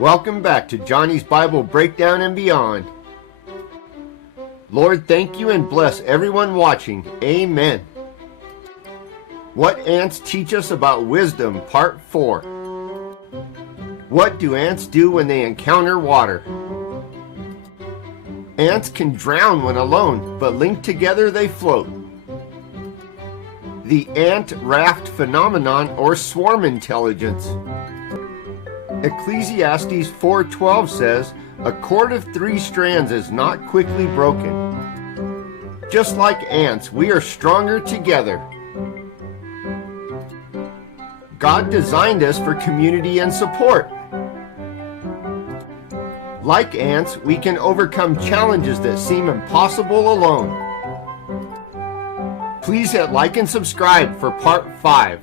Welcome back to Johnny's Bible Breakdown and Beyond. Lord, thank you and bless everyone watching. Amen. What ants teach us about wisdom, Part 4. What do ants do when they encounter water? Ants can drown when alone, but linked together they float. The ant raft phenomenon or swarm intelligence. Ecclesiastes 4:12 says, "A cord of 3 strands is not quickly broken." Just like ants, we are stronger together. God designed us for community and support. Like ants, we can overcome challenges that seem impossible alone. Please hit like and subscribe for Part 5.